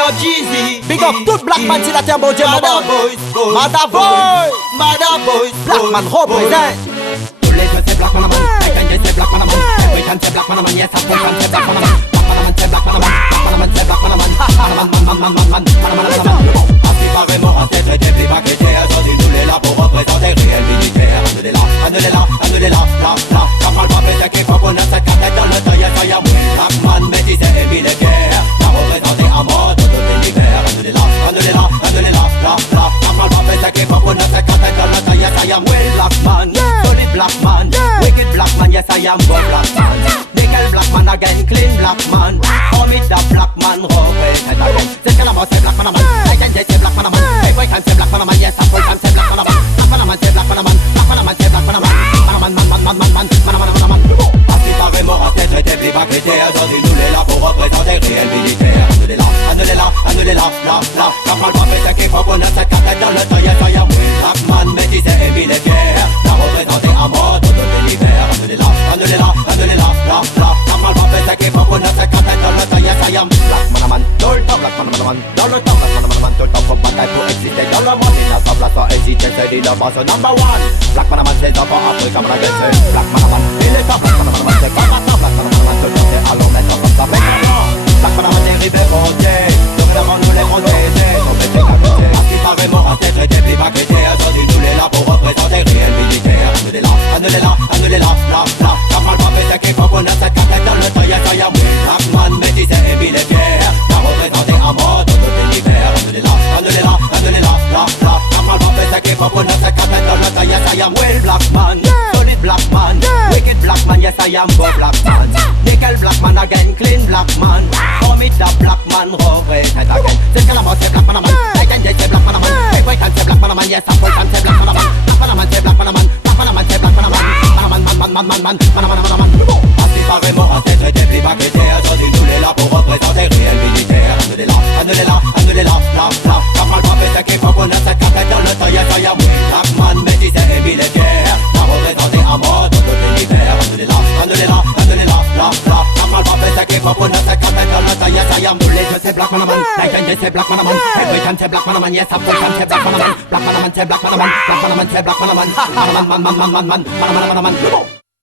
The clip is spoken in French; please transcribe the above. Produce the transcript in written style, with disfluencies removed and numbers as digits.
up Jeezy. Big up tout black man si la terre bon Dieu Mada boys, boys, Mada boys, boy Mada boys, Black man represent. Tous les jours c'est black man a man, I can just say black man a man. Every time say black man a man, yes I full time say black man a man. Black man a man say black man a man, black man a man say black man a man. Man. Assis pareillement en tête, des pas qui étaient attendus. Nous les là pour représenter réel militaire. On est là, on est là, on est là, là, là. Quand parle pas pété qu'il faut qu'on a cette carte dans le temps, yes I am. Black man métissé et militaire. La représenter à mort tout l'univers. On est là, on est là, on est là, là, là. Quand parle pas pété qu'il faut qu'on a cette carte dans le temps, yes I am. Well black man, solid black man, wicked black man, yes I am. Good black man, nickel black man again, clean black man. Commit the black man, represent again. C'est que la mort c'est black man a man, I can just say black man a man. Every time say black man a man, yes I full time say black man a man. Black man a man say black man a man, black man a man say black man a man. Assis pareillement en tête, rétabli pas critère. Nous les là pour représenter réel militaire. On est là, on est là, on est là, là, là. Quand parle pas pété qu'il faut qu'on a cette carte dans le temps, yes I am. Black man métissé et militaire. La représenter à mort tout l'univers. On est là, on est là, on est là, là, là. Quand parle pas pété qu'il faut qu'on a cette carte dans le temps, yes I am. Black man a man, tout le temps, black man a man, dans le temps, black man a man, tout le temps, faut pas pour exister dans le monde. Il a sa place à hésiter, c'est dit le boss number one. Black man a man, c'est d'abord Afrique comme la décès. Black man a man, il est temps, black man a man, c'est comme maintenant. Black man a man, tout le temps, c'est allons mettre comme ça, mais maintenant. Black man a man, dérivé compté, dorénavant nous les protéger. Nos métiers qualité, assis pareillement en tête, rétabli pas critère. Aujourd'hui nous les là pour représenter réel militaire. On est là, on est là, on est là, là, là. Quand parle pas pété qu'il faut qu'on a cette carte dans le temps, yes I am. Black man métissé et militaire. La représenter à mort tout l'univers. On est là, on est là, on est là, là, là. Quand parle pas pété qu'il faut qu'on a cette carte dans le temps, yes I am. Well black man, solid black man, wicked black man, yes I am. Good black man, nickel black man again, clean black man. Commit the black man, represent again. C'est que la mort c'est black man a man, I can just say black man a man. Every time say black man a man, yes I full time say black man a man. Black man a man say black man a man, black man a man say black man a man. Assis pareillement en tête, rétabli pas critère. Aujourd'hui nous les là pour représenter réel militaire. On est là, on est là, on est là, là, là. Quand parle pas pété qu'il faut qu'on a cette carte dans le temps, yes I am. Black man métissé et militaire. La représenter à mort tout l'univers. On est là, on est là, on est là, là, là. Quand parle pas pété qu'il faut qu'on a cette carte dans le temps, yes I am. Tous les jours c'est black man a man, I can just say black man a man. Every time say black man a man, yes I full time say black man a man. Black man a man say black man a man, black man a man say black man a man. Man.